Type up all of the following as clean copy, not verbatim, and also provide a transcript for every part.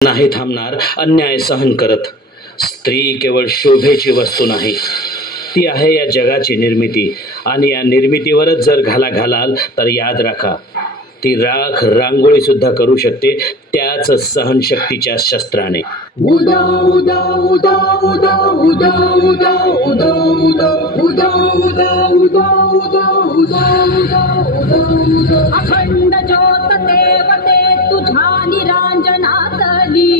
नाही थांबणार अन्याय सहन करत. स्त्री केवळ शोभेची वस्तू नाही, ती आहे या जगाची निर्मिती. आणि या निर्मितीवरच जर घाला घालाल तर याद राखा, ती राख रांगोळी सुद्धा करू शकते, त्याच सहनशक्तीच्या शस्त्राने. उदा उदा उदा उदा उदा उदा उदा उदा उदा उदा उदा उदा उदा उदा उदा अखंड ज्योत देवते तुझ्या निरांजनातली,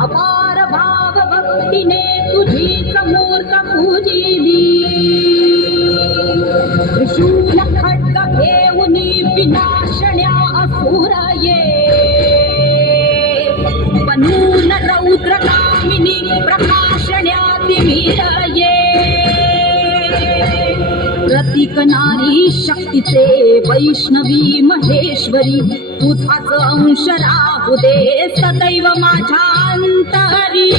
अपार भाव भक्तीने तुझीच मूर्त पूजिली. त्रिशूल खड्ग घेऊनी विनाशण्या असुर ये, बनून रौद्र कामिनी प्रकाशण्या तिमिर ये. प्रतीक नारी शक्तीचे वैष्णवी महेश्वरी, तुझाच अंश राहू दे सदैव माझ्या अंतरी.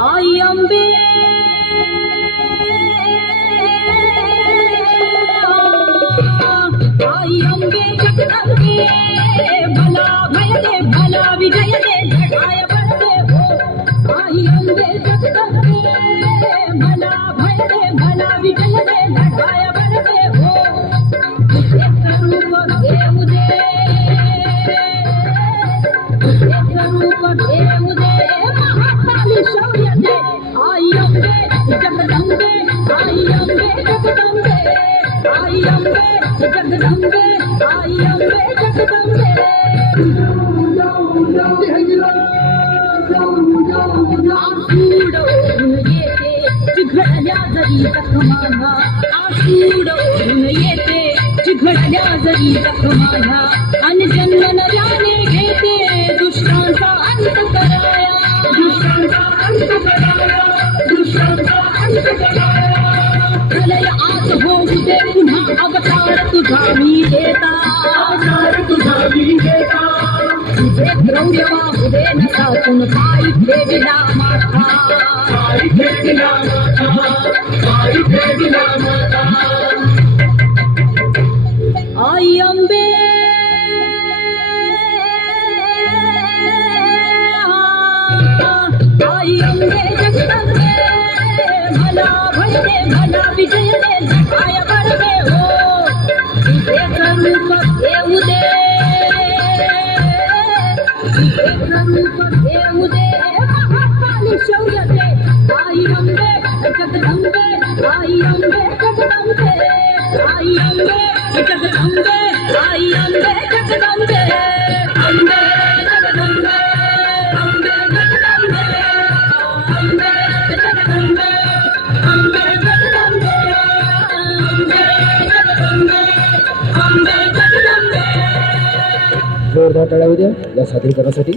आई अंबे आई अंबे जगदंबे, भला भय दे भला विजय दे लढाय बळ दे हो. आई अंबे जगदंबे, भला भय दे भला विजय दे लढाय बळ दे हो. एक रूप घेऊ दे, एक रूप घेऊ दे, महाकाली शौर्य दे. आई अंबे जगदंबे, आई अंबे जगदंबे, आई अंबे जगदंबे, आई अंबे जगदंबे. आसूडवरून येते चिघळल्या जरी जखमाला, आसूडवरून येते चिघळल्या जरी जखमाला. आणि जन्म नव्याने घेते दुष्टांचा अंत कराया, दुष्टांचा अंत कराया, दुष्टांचा अंत कराया. प्रलय आज होऊ दे पुन्हा अवतार तुझा मी देता, अवतार तुझा मी देता. तुझे द्रव्य वाहू दे नसातून पायी ठेविला माथा, पायी ठेविला माथा, पायी ठेविला माथा. आई अंबे आई अंबे जगदंबे, भला भय दे भला विजय दे लढाय बळ दे हो. एक रूप घेऊ दे, एक रूप घेऊ दे, महाकाली शौर्य दे. आई अंबे जगदंबे, आई अंबे जगदंबे, आई अंबे जगदंबे, आई अंबे जगदंबे. अंबे जगदंबे, अंबे जगदंबे, अंबे जगदंबे, अंबे जगदंबे, अंबे जगदंबे. जोरदार टाळ्या होऊ द्या या सादरीकरणासाठी.